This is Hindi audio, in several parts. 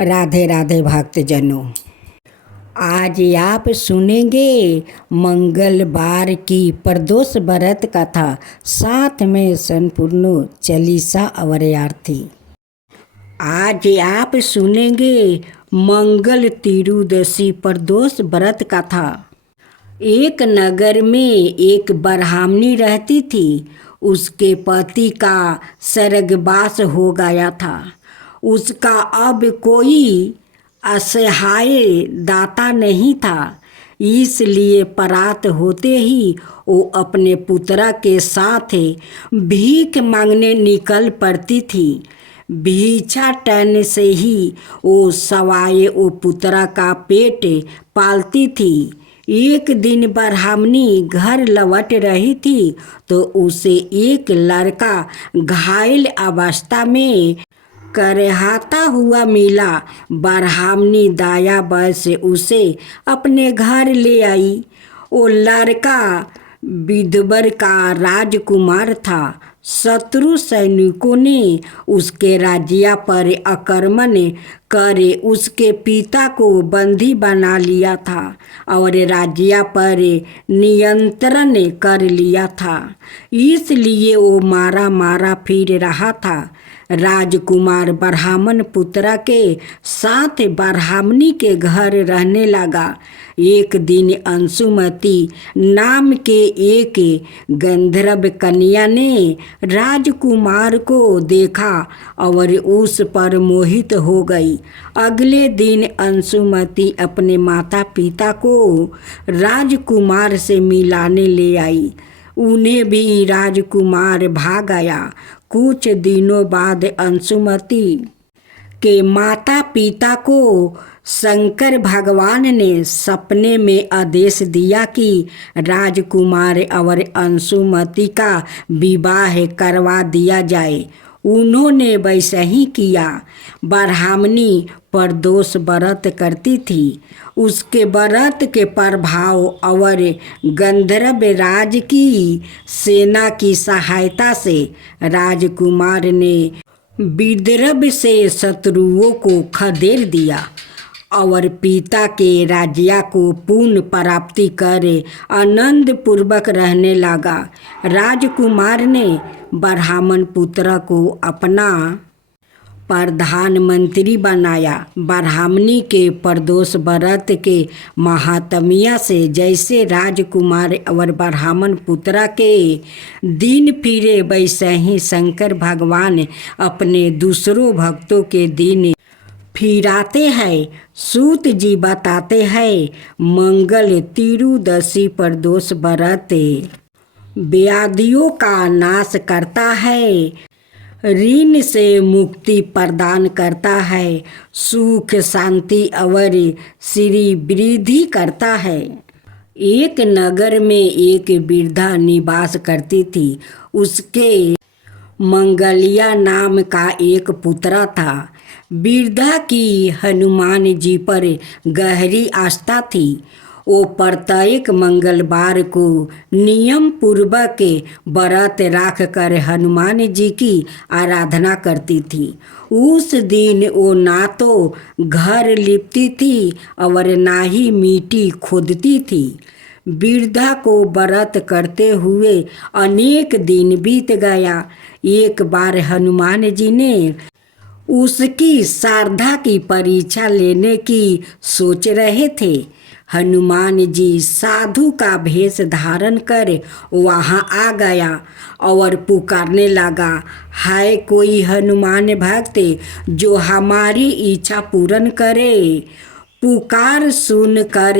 राधे राधे भक्तजनों, आज आप सुनेंगे मंगलवार की प्रदोष व्रत कथा, साथ में संपूर्ण चालीसा और आरती। आज आप सुनेंगे मंगल त्रियोदशी प्रदोष व्रत कथा। एक नगर में एक ब्राह्मणी रहती थी। उसके पति का स्वर्गवास हो गया था। उसका अब कोई असहाय दाता नहीं था, इसलिए परात होते ही वो अपने पुत्रा के साथ भीख मांगने निकल पड़ती थी। भिक्षाटन से ही वो सवाए वो पुत्रा का पेट पालती थी। एक दिन ब्राह्मणी घर लौट रही थी तो उसे एक लड़का घायल अवस्था में करहाता हुआ मिला। ब्राह्मणी दया बस उसे अपने घर ले आई। वो लड़का विदर्भ का राजकुमार था। शत्रु सैनिकों ने उसके राज्य पर आक्रमण कर उसके पिता को बंदी बना लिया था और राज्य पर नियंत्रण कर लिया था। इसलिए वो मारा मारा फिर रहा था। राजकुमार ब्राह्मण पुत्र के साथ ब्राह्मणी के घर रहने लगा। एक दिन अंशुमती नाम के एक गंधर्व कन्या ने राजकुमार को देखा और उस पर मोहित हो गई। अगले दिन अंशुमती अपने माता पिता को राजकुमार से मिलाने ले आई। उन्हें भी राजकुमार भाग आया। कुछ दिनों बाद अंशुमती के माता पिता को शंकर भगवान ने सपने में आदेश दिया कि राजकुमार और अंशुमती का विवाह करवा दिया जाए। उन्होंने वैसा ही किया। ब्राह्मणी प्रदोष व्रत करती थी। उसके व्रत के प्रभाव और गंधर्व राज की सेना की सहायता से राजकुमार ने विदर्भ से शत्रुओं को खदेड़ दिया और पिता के राज्य को पूर्ण प्राप्ति कर आनंद पूर्वक रहने लगा। राजकुमार ने ब्राह्मण पुत्र को अपना प्रधानमंत्री बनाया। ब्राह्मणी के प्रदोष व्रत के महात्म्य से जैसे राजकुमार और ब्राह्मण पुत्र के दिन फिरे, वैसे ही शंकर भगवान अपने दूसरों भक्तों के दिन फिराते हैं। सूत जी बताते हैं, मंगल त्रियोदशी प्रदोष व्रत व्याधियों का नाश करता है, ऋण से मुक्ति प्रदान करता है, सुख शांति और श्री वृद्धि करता है। एक नगर में एक वृद्धा निवास करती थी। उसके मंगलिया नाम का एक पुत्र था। वृद्धा की हनुमान जी पर गहरी आस्था थी। वो प्रत्येक मंगलवार को नियम पूर्वक व्रत रख कर हनुमान जी की आराधना करती थी। उस दिन वो ना तो घर लिपती थी और ना ही मिट्टी खोदती थी। वृद्धा को व्रत करते हुए अनेक दिन बीत गया। एक बार हनुमान जी ने उसकी श्रद्धा की परीक्षा लेने की सोच रहे थे। हनुमान जी साधु का भेष धारण कर वहाँ आ गया और पुकारने लगा, हाय कोई हनुमान भक्त जो हमारी इच्छा पूर्ण करे। पुकार सुन कर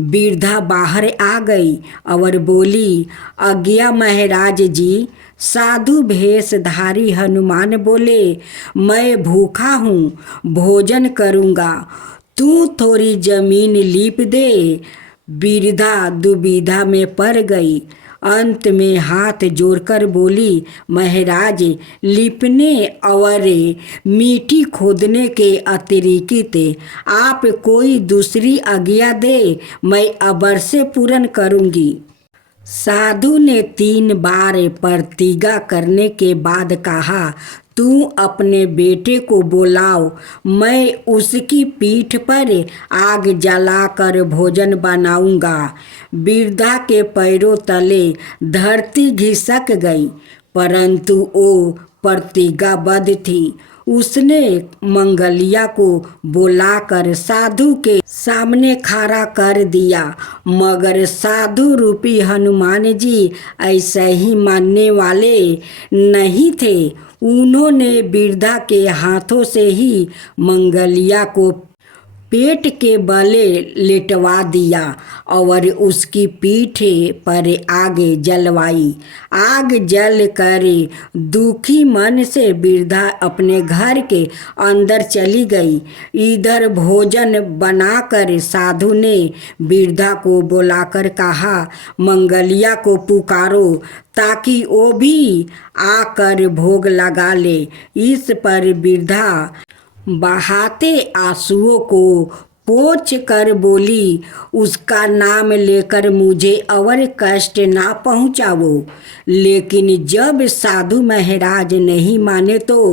वृद्धा बाहर आ गई और बोली, आज्ञा महाराज जी। साधु भेषधारी हनुमान बोले, मैं भूखा हूँ, भोजन करूँगा, तू थोड़ी जमीन लीप दे। वृद्धा दुविधा में पड़ गई। अंत में हाथ जोड़कर बोली, महाराज लिपने और मिट्टी खोदने के अतिरिक्त आप कोई दूसरी आज्ञा दे, मैं अवश्य पूर्ण करूँगी। साधु ने 3 बार प्रतिज्ञा करने के बाद कहा, तू अपने बेटे को बुलाओ, मैं उसकी पीठ पर आग जलाकर भोजन बनाऊंगा। वृद्धा के पैरों तले धरती घिसक गई, परंतु वो प्रतिज्ञाबद्ध थी। उसने मंगलिया को बुलाकर साधु के सामने खड़ा कर दिया, मगर साधु रूपी हनुमान जी ऐसे ही मानने वाले नहीं थे। उन्होंने वृद्धा के हाथों से ही मंगलिया को पेट के बले लेटवा दिया और उसकी पीठ पर आग जलवाई। आग जल कर दुखी मन से वृद्धा अपने घर के अंदर चली गई। इधर भोजन बनाकर साधु ने वृद्धा को बुलाकर कहा, मंगलिया को पुकारो ताकि वो भी आकर भोग लगा ले। इस पर वृद्धा बहाते आंसुओं को पोंछ कर बोली, उसका नाम लेकर मुझे और कष्ट ना पहुँचाओ। लेकिन जब साधु महाराज नहीं माने तो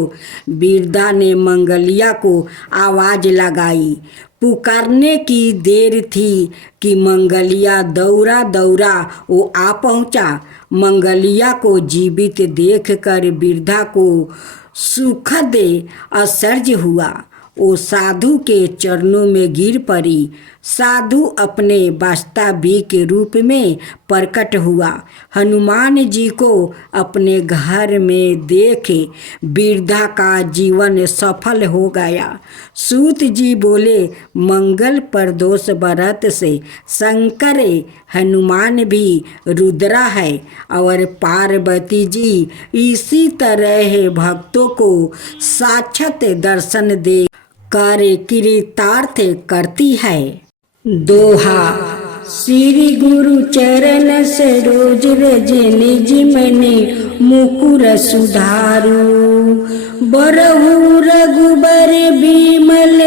वृद्धा ने मंगलिया को आवाज़ लगाई। पुकारने की देर थी कि मंगलिया दौड़ा दौड़ा वो आ पहुँचा। मंगलिया को जीवित देखकर वृद्धा को सुखद आश्चर्य हुआ। वो साधु के चरणों में गिर पड़ी। साधु अपने वास्तविक रूप में प्रकट हुआ। हनुमान जी को अपने घर में देखे वृद्धा का जीवन सफल हो गया। सूत जी बोले, मंगल प्रदोष व्रत से शंकर हनुमान भी रुद्रा है और पार्वती जी इसी तरह भक्तों को साक्षात दर्शन दे कर कृतार्थ करती है। दोहा, श्री गुरु चरण सरोज रज निज मने मुकुर सुधारू। बरहु रघुबर बिमल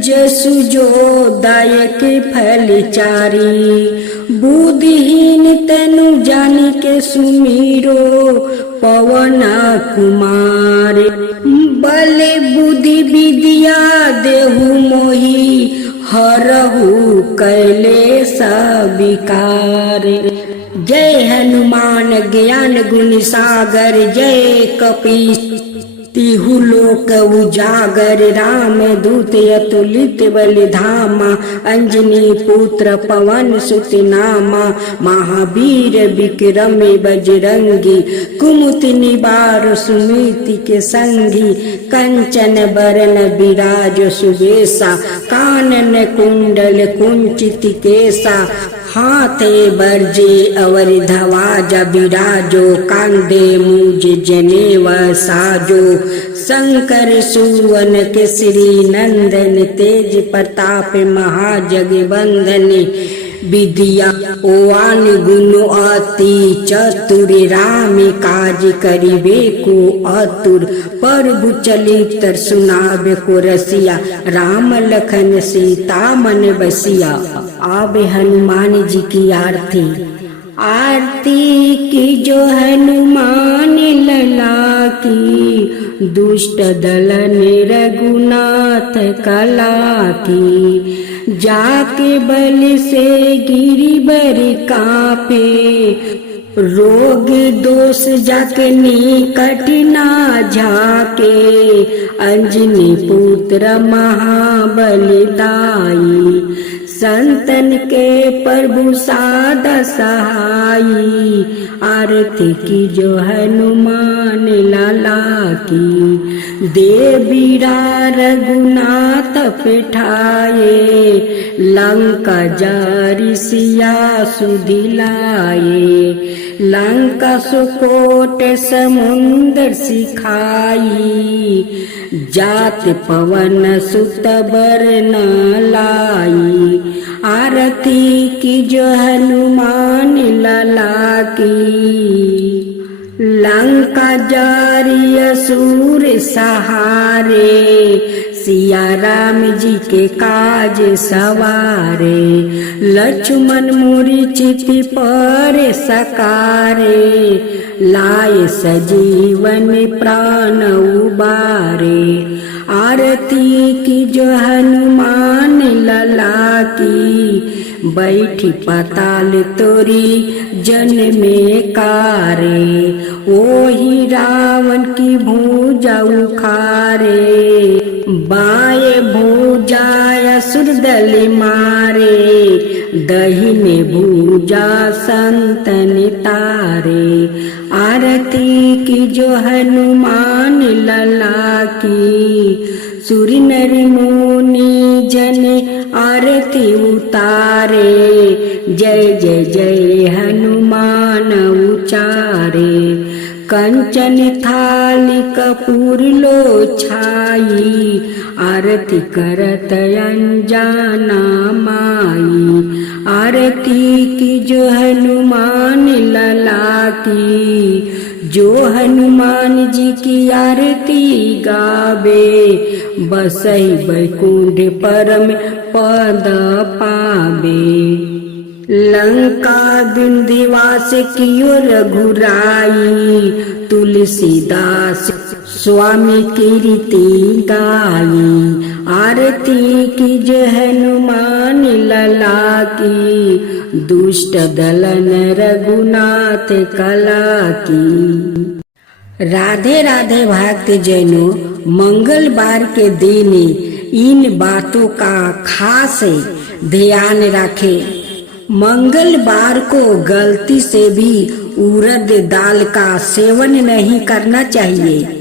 जसु जो दायक फल चारी। बुद्धिहीन तनु जानि के सुमीरो पवन कुमार। बल बुद्धि विद्या देहु मोहि हरहु कैलेस विकार। जय हनुमान ज्ञान गुण सागर, जय कपीस तिहु लोक उजागर। राम दूत अतुलित बल धामा, अंजनी पुत्र पवन सुत नामा। महावीर विक्रम बजरंगी, कुमति निवार सुनीति के संगी। कंचन बरन विराज सुबेसा, कानन कुंडल कुंचित केसा। हाथे बरजे अवर ध्वज विराजो, कांधे मूज जनेव साजो। शंकर सुवन केसरी नंदन, तेज प्रताप महाजगवंदन। विद्या ओआन गुण अति चतुर, राम काज करिबे को आतुर। प्रभु चरित्र सुनाबे को रसिया, राम लखन सीता मन बसिया। आबे हनुमान जी की आरती। आरती की जो हनुमान लला की, दुष्ट दलन रघुनाथ कला की। जाके बल से गिरिबर कापे, रोग दोष जाके निकट ना झाके। अंजनी पुत्र महाबलदाई, संतन के प्रभु सादा सहाई। आरती की जो हनुमान लाला की, देवीरा रघुनाथ पिठाए। लंका जारी सिया सुदिलाए, लंका सुकोट समुंदर सिखाई। जात पवन सुत बर न लाई, आरती की जो हनुमान लला की। लंका जारी असुर सहारे, सिया राम जी के काज सवारे, लक्ष्मण मोरी चिति पर सकारे, लाए सजीवन प्राण उबारे, आरती की जो हनुमान लला की, बैठी पाताल तोरी जन में कारे, ओही रावण की भुजा उखारे, बाएं भुजा असुर दल मारे, दहिने भुजा संतन तारे, आरती की जो हनुमान लला की, सूर्य नर मुनि जन आरती उतारे, जय जय जय हनुमान उचारे, कंचन थाली कपूर लो छाई, आरती करत अनजाना माई, आरती की जो हनुमान लला की, जो हनुमान जी की आरती गावे, बसई बैकुंठ परम पद पावे, लंका बिंदिवास कियो रघुराई, तुलसीदास स्वामी कीर्ति गाई, आरती की जय हनुमान लला की, दुष्ट दलन रघुनाथ कला की। राधे राधे भक्त जैनो, मंगलवार के दिन इन बातों का खास ध्यान रखें। मंगलवार को गलती से भी उड़द दाल का सेवन नहीं करना चाहिए।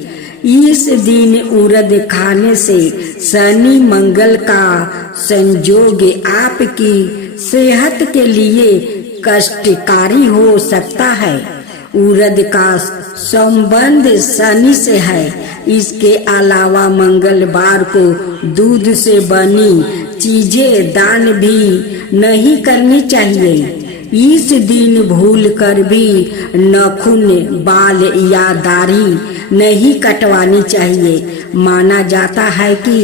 इस दिन उड़द खाने से शनि मंगल का संयोग आपकी सेहत के लिए कष्टकारी हो सकता है। उड़द का संबंध शनि से है। इसके अलावा मंगलवार को दूध से बनी चीजें दान भी नहीं करनी चाहिए। इस दिन भूल कर भी नाखून, बाल या दाढ़ी नहीं कटवानी चाहिए। माना जाता है कि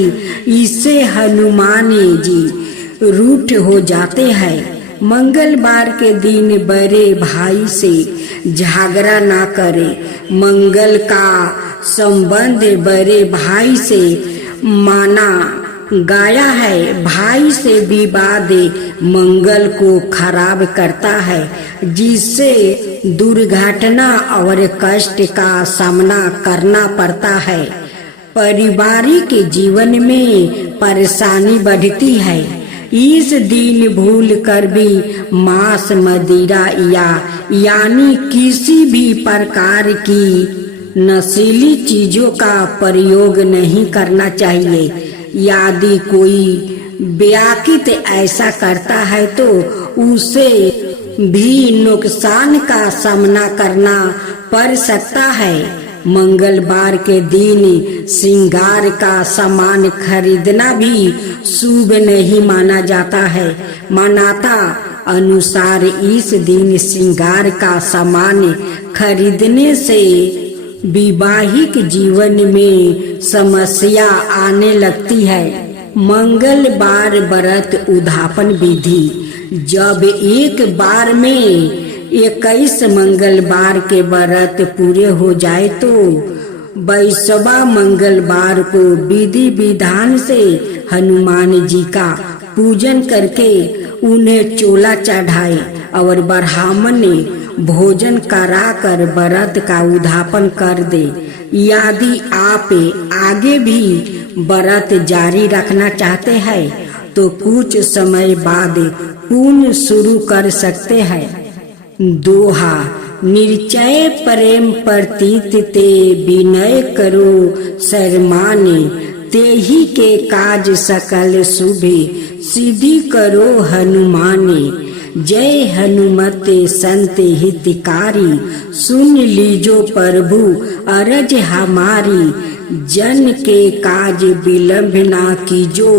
इससे हनुमान जी रूठ हो जाते हैं। मंगलवार के दिन बड़े भाई से झगड़ा ना करे। मंगल का संबंध बड़े भाई से माना गया है। भाई से विवाद मंगल को खराब करता है, जिससे दुर्घटना और कष्ट का सामना करना पड़ता है। पारिवारिक जीवन में परेशानी बढ़ती है। इस दिन भूल कर भी मांस, मदिरा यानी किसी भी प्रकार की नशीली चीजों का प्रयोग नहीं करना चाहिए। यदि कोई व्याकित ऐसा करता है तो उसे भी नुकसान का सामना करना पड़ सकता है। मंगलवार के दिन श्रृंगार का सामान खरीदना भी शुभ नहीं माना जाता है। मान्यता अनुसार इस दिन श्रृंगार का सामान खरीदने से वैवाहिक जीवन में समस्या आने लगती है। मंगलवार व्रत उद्यापन विधि। जब एक बार में 21 मंगलवार के व्रत पूरे हो जाए तो 22वां मंगलवार को विधि विधान से हनुमान जी का पूजन करके उन्हें चोला चढ़ाए और ब्राह्मण भोजन कराकर व्रत का उद्यापन कर दे। यदि आप आगे भी व्रत जारी रखना चाहते हैं तो कुछ समय बाद पुनः शुरू कर सकते हैं। दोहा। निश्चय प्रेम प्रतीत ते विनय करो शर्माने, तेहि के काज सकल शुभे सिद्धि करो हनुमाने। जय हनुमत संत हितकारी, सुन लीजो प्रभु अरज हमारी। जन के काज विलंब ना कीजो,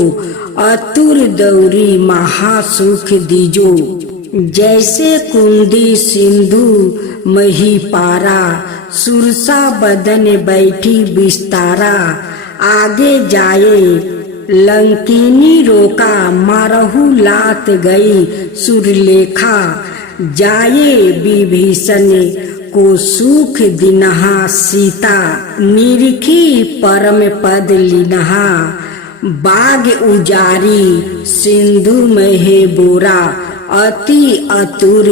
अतुर दौरी महासुख दीजो। जैसे कुंदी सिंधु मही पारा, सुरसा बदन बैठी बिस्तारा। आगे जाए लंकिनी रोका मारहु लात गई सुरलेखा। जाये विभीषण को सुख दिनहा सीता। निरखी परम पद लिनहा बाग उजारी सिंधु में है बोरा। अति अतुर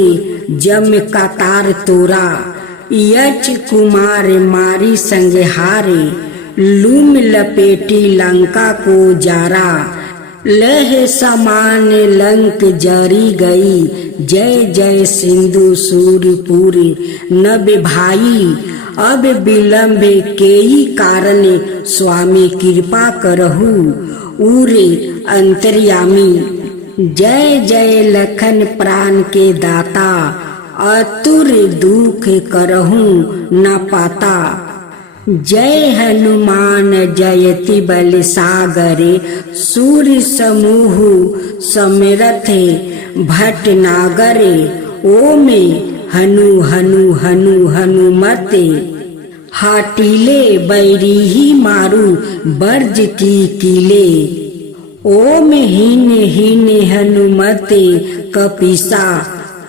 जम कतार तोरा। यच कुमार मारी संहारे लूम लपेटी लंका को जारा। लह समान लंक जरी गई जय जय सिंधु सूरपुर नभ भाई। अब विलंब केई कारण स्वामी कृपा करहु उरे अंतर्यामी। जय जय लखन प्राण के दाता अतुर दुख करहु न पाता। जय हनुमान जयति बल सागरे सूर्य समूह समेरथ भटनागरे। ओमे हनु हनु हनु हनुमते हाटीले बैरी ही मारू बर्ज की कीले। ओम हीन हीन हनुमते कपिसा।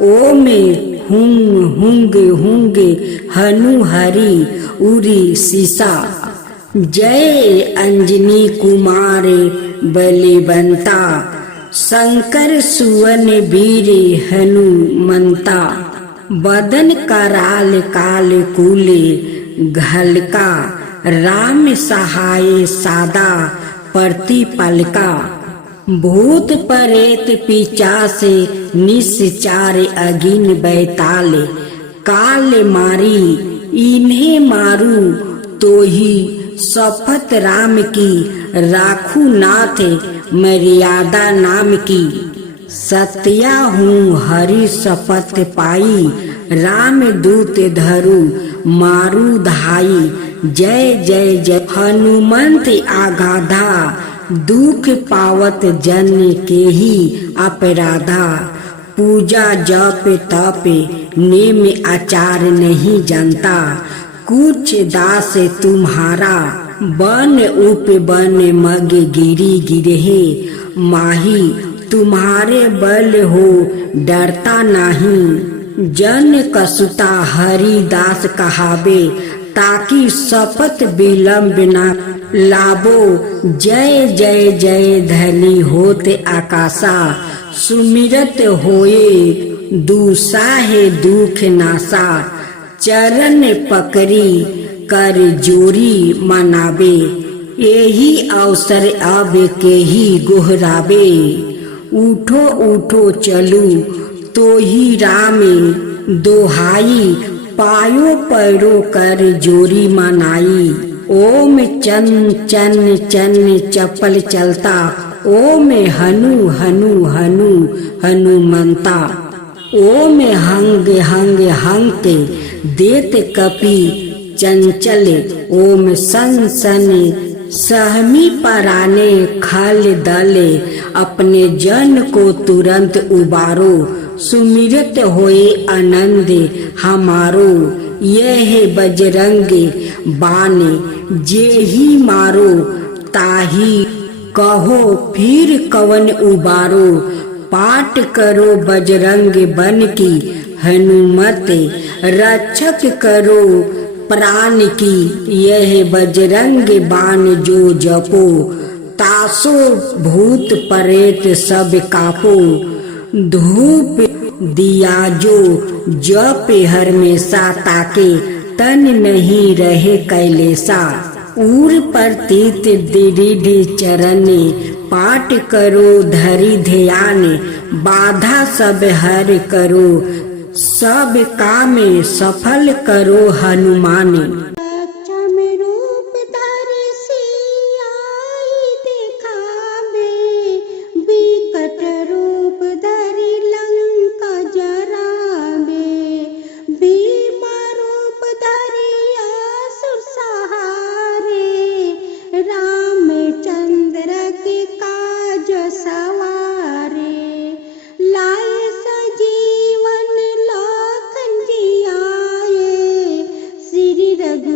ओम हुंग हुंग हुंग हनु हरि उरी सीसा। जय अंजनी कुमार बलिवंता शंकर सुवन वीर हनुमंता। बदन कराल काल कूले घलका राम सहाय सादा प्रतिपलका। भूत परेत पिचास निश्चार अगिन बैताल। काल मारी इन्हें मारू तो ही शपथ राम की राखू नाथ मर्यादा नाम की। सत्या हूँ हरि शपथ पाई राम दूत धरू मारू धाई। जय जय जय हनुमंत आगाधा दुख पावत जन के ही अपराधा। पूजा जप तप नेम आचार नहीं जानता। कुछ दास तुम्हारा बन उप बन मग गिरी गिरहे माही। तुम्हारे बल हो डरता नहीं। जन कसुता हरिदास कहावे ताकि शपथ विलंब न लाबो। जय जय जय धनी होते आकाशा सुमिरत होए दुसाहे दुख नासा। चरण पकड़ी कर जोरी मनावे यही अवसर अब के ही गोहरावे। उठो उठो चलू तो ही राम दोहाई पायो पैरो कर जोरी मनाई। ओम चन चन चन चपल चलता। ओम हनु हनु हनु हनुमंता। ओम हंग हंग हंके देत कपि चंचल। ओम सन सन सहमी पराने खल दले। अपने जन को तुरंत उबारो सुमिरत होए आनंद हमारो। यह बजरंग बाण जे ही मारो ताही कहो फिर कवन उबारो। पाठ करो बजरंग बन की हनुमत रक्षक करो प्राण की। यह बजरंग बाण जो जपो तासो भूत परेत सब कापो। धूप दिया जो जप हमेशा ताके तन नहीं रहे कैलेसा। उर प्रतीत दृढ़ चरण पाठ करो धरि ध्यान। बाधा सब हर करो सब काम सफल करो हनुमान। रघु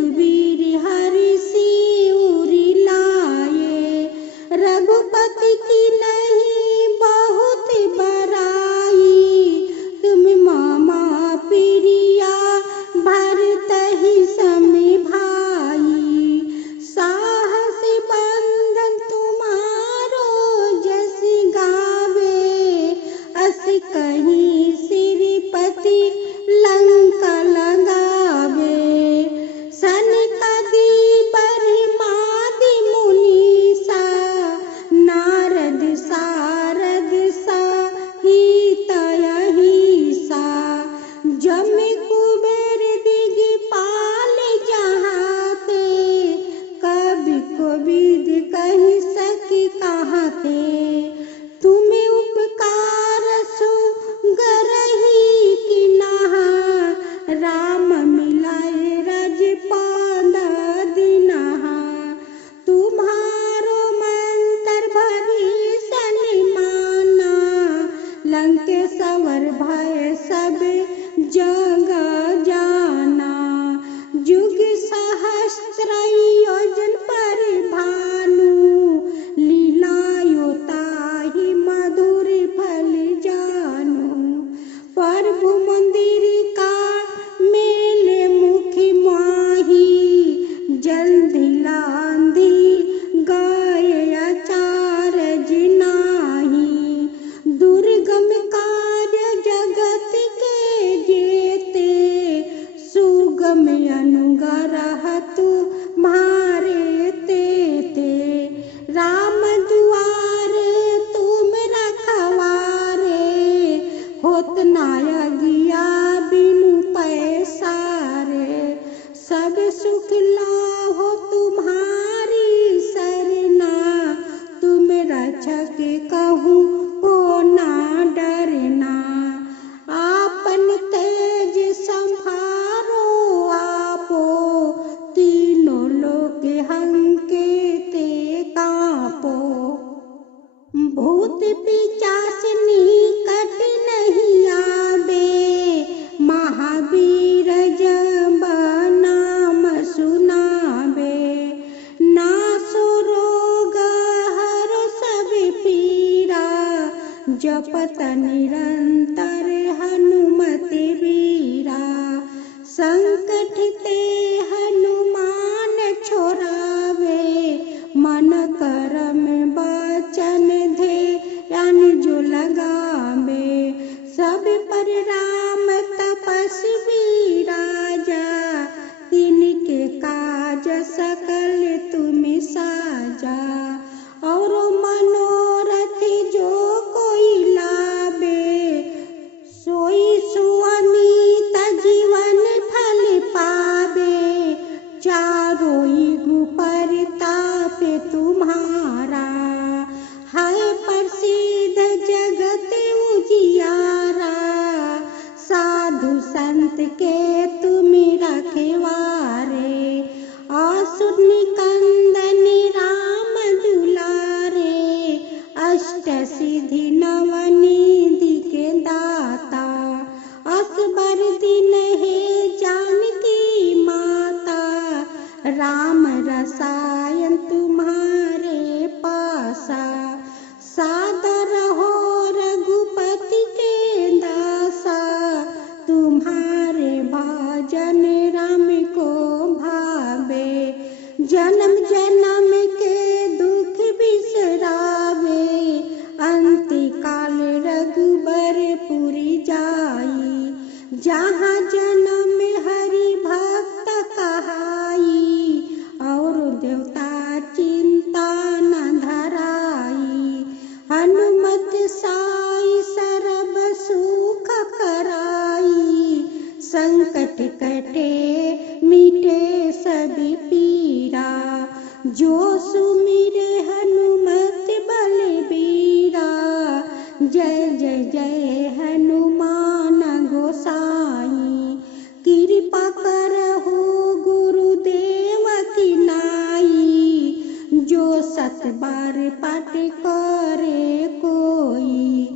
के हंके ते कापो, भूत पिचास निकट नहीं आवे, महावीर जब नाम सुनावे, नासो रोग हर सब पीरा, जपत निरंतर हनुमत वीरा, संकट ते हनुमान छोड़ावे, मन करम वचन ध्यान जो लगावे, सब पर राम तपस्वी राजा, तिनके काज सकल तुम साजा, और मनोरथ जो कोई लावे, सोई सुअमित जीवन फल पावे, चारों युग परताप तुम्हारा, है प्रसिद्ध जगत उजियारा, साधु संत के तुम रखवारे, असुर निकंदन राम दुलारे, अष्ट सिद्धि नव निधि के दाता, असबर दिन है जानकी माता, राम रसायन तुम्हारे पासा, सादर हो रघुपति के दासा, तुम्हारे भजन राम को भावे, जन्म जन्म के दुख बिसरावे, अंत काल रघुबरपुरी जाई, जहाँ जन्म हरि भक्त कहाई, और देवता चिंता न धराई, हनुमत साई सरब सुख कराई, संकट कटे मिटे सभी पीरा, जो सुमिरे हनुमत बलबीरा, जय जय जय हनुमान गोसाई, कृपा करहु गुरुदेव की नाई, जो सत बार पाठ करे कोई,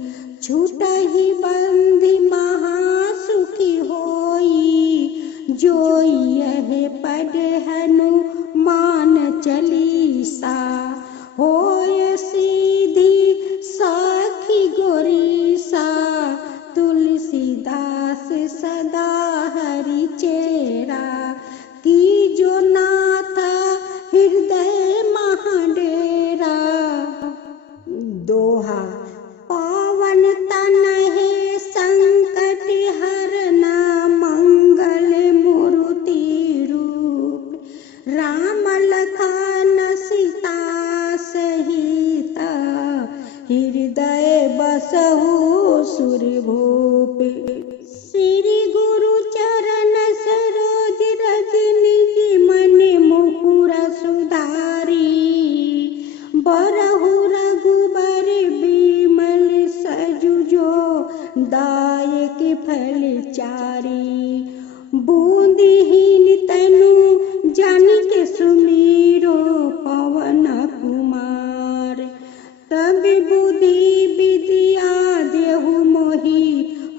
छूटहि बंधि महासुखी होई, जो यह पढ़ हनुमान चालीसा, होय सीधी साखी गोरीसा, तुलसीदास सदा हरि चेरा, की जो नाथ हृदय महाडेरा, दोहा पावन तन है संकट हरना, मंगल मूर्ति रूप, राम लखन सीता सहित, हृदय बसहु सुरभूप, श्री गुरु चरण सरोज रज निज मन मुकुर सुधारी, बरहु रघुबर बिमल सजुजो, दायक फल चारी, बूंदहीन तनु जानिके सुमीरो, पवन कुमार, तब बुद्धि विद्या देहु मोहि,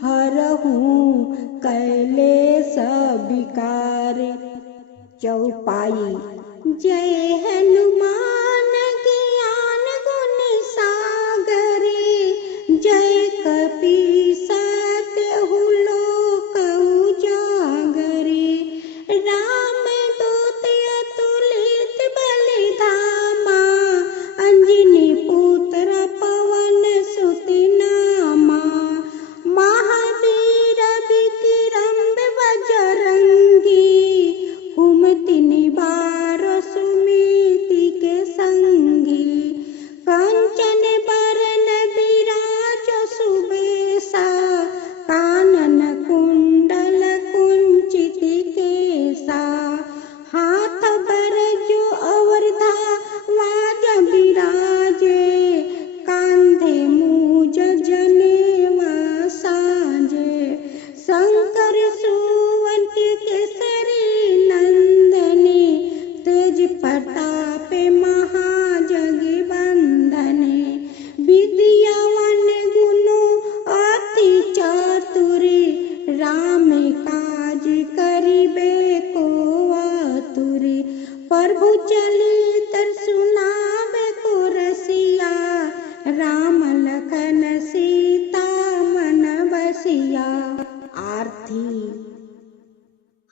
हरहु कैलेस विकार, चौपाई। जय हनुमान ज्ञान गुण सागरे, जय कपीस तेहु लोक उजागरे, राम दूत अतुलित बल धामा, अंजनी पुत्र पवन सुत नामा, महावीर विक्रम बजरंगी, कुमति निवार सुमिति के प्रताप महाजग बंधने, विद्यावान गुणो अति चतुर, राम काज करिबे को आतुर। प्रभु चलित सुनावे को रसिया, राम लखन सीता मन बसिया।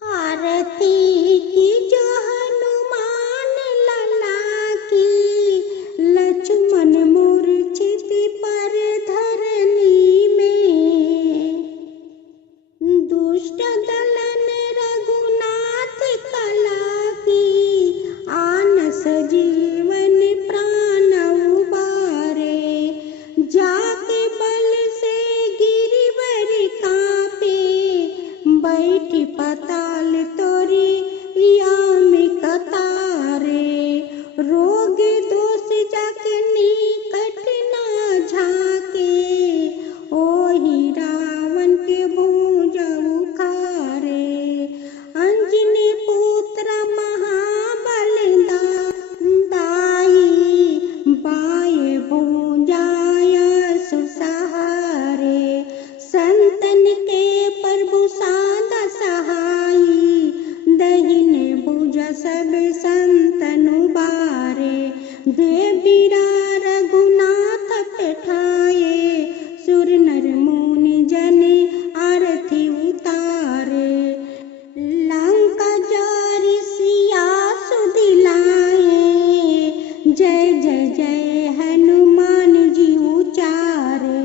आरती की जो हनुमान लला की, लक्ष्मण मूर्छित पर धरनी में, दुष्ट दलन रघुनाथ कला की, आन सजीवन प्राण उबारे। जाके बल से गिरिवर कांपे, बैठी पताल तोरी याम कतारे। रोग दोष जाके निकट ना झाके, ओहि रावण के भुज उखारे। अंजनी पुत्र महाबल दाई, बाए भुजाय सुसहारे। संतन के प्रभु सादा सहाई, दहिने भुज सब संतन उबारे। देवीरा रघुनाथ पेठाए, सुर नर मुनि जने आरती उतारे। लंका जारी सिया सुदिलाए, जय जय जय हनुमान जी उचारे।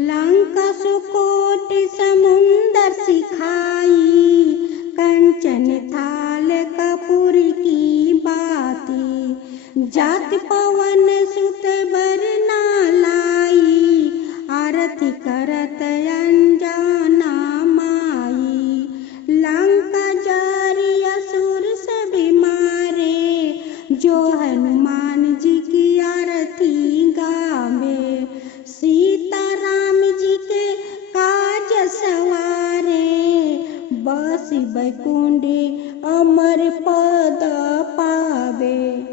लंका सुकोट समुंदर सिखाई, कंचन थाल कपूर की बाती। जात पवन सुत बरना लाई, आरती करत अंजना माई। लंका जारी असुर सब मारे, जो हनुमान जी की आरती गावे। सीता राम जी के काज सवारे, बसी बैकुंठ अमर पद पावे।